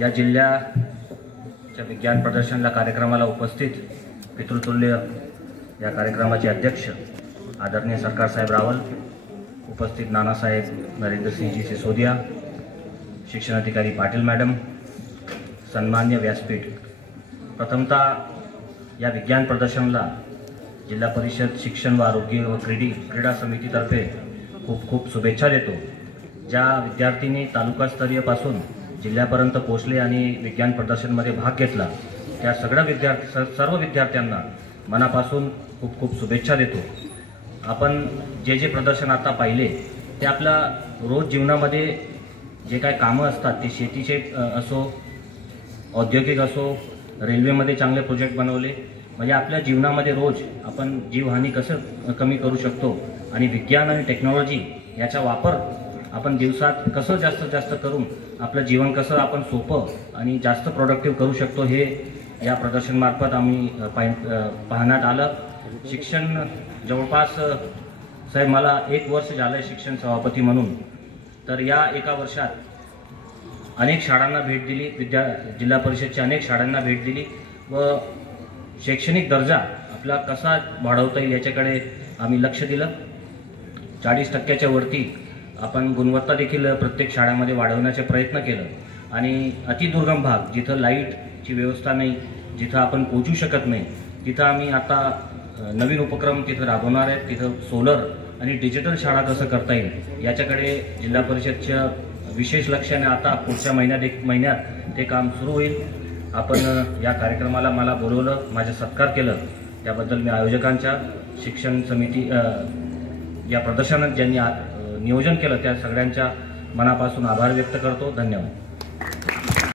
या जिल्ह्याच्या विज्ञान प्रदर्शनला कार्यक्रमाला उपस्थित पितृतुल्य या कार्यक्रमाचे अध्यक्ष आदरणीय सरकार साहेब रावल, उपस्थित नानासाहेब नरेंद्रसिंहजी सिसोदिया, शिक्षणाधिकारी पाटील मॅडम, सन्मान्य व्यासपीठ, प्रथमतः या विज्ञान प्रदर्शनला जिल्हा परिषद शिक्षण व आरोग्य व क्रीडा समितीतर्फे खूप खूप शुभेच्छा देतो। ज्या विद्यार्थ्यांनी तालुकास्तरीयपासून जिल्ह्यापर्यंत पोहोचले आणि विज्ञान प्रदर्शनमध्ये भाग घेतला त्या सर्व विद्यार्थ्यांना मनापासून खूप खूप शुभेच्छा देतो। आपण जे प्रदर्शन आता पाहिले ते आपल्या रोज जीवनामध्ये जे काय कामं असतात ते शेतीचे असो, औद्योगिक असो, रेल्वेमध्ये चांगले प्रोजेक्ट बनवले, म्हणजे आपल्या जीवनामध्ये रोज आपण जीवहानी कसं कमी करू शकतो आणि विज्ञान आणि टेक्नॉलॉजी याचा वापर आपण दिवसात कसं जास्तीत जास्त करून आपलं जीवन कसं आपण सोपं आणि जास्त प्रोडक्टिव्ह करू शकतो हे या प्रदर्शनमार्फत आम्ही पाहण्यात आलं। शिक्षण जवळपास साहेब मला 1 वर्ष झालं शिक्षण सभापती म्हणून, तर या एका वर्षात अनेक शाळांना भेट दिली, जिल्हा परिषदच्या अनेक शाळांना भेट दिली व शैक्षणिक दर्जा आपला कसा वाढवता येईल याच्याकडे आम्ही लक्ष दिलं। 40% वरती आपण गुणवत्ता देखील प्रत्येक शाळेमध्ये वाढवण्याचे प्रयत्न केलं आणि अतिदुर्गम भाग जिथं लाईटची व्यवस्था नाही, जिथं आपण पोहोचू शकत नाही, तिथं आम्ही आता नवीन उपक्रम तिथं राबवणार आहेत। तिथं सोलर आणि डिजिटल शाळा कसं करता येईल याच्याकडे जिल्हा परिषदच्या विशेष लक्षाने आता पुढच्या महिन्यात ते काम सुरू होईल। आपण या कार्यक्रमाला मला बोलवलं, माझे सत्कार केलं, त्याबद्दल मी आयोजकांच्या, शिक्षण समिती या प्रदर्शनात ज्यांनी नियोजन केलं त्या सगळ्यांच्या मनापासून आभार व्यक्त करतो। धन्यवाद।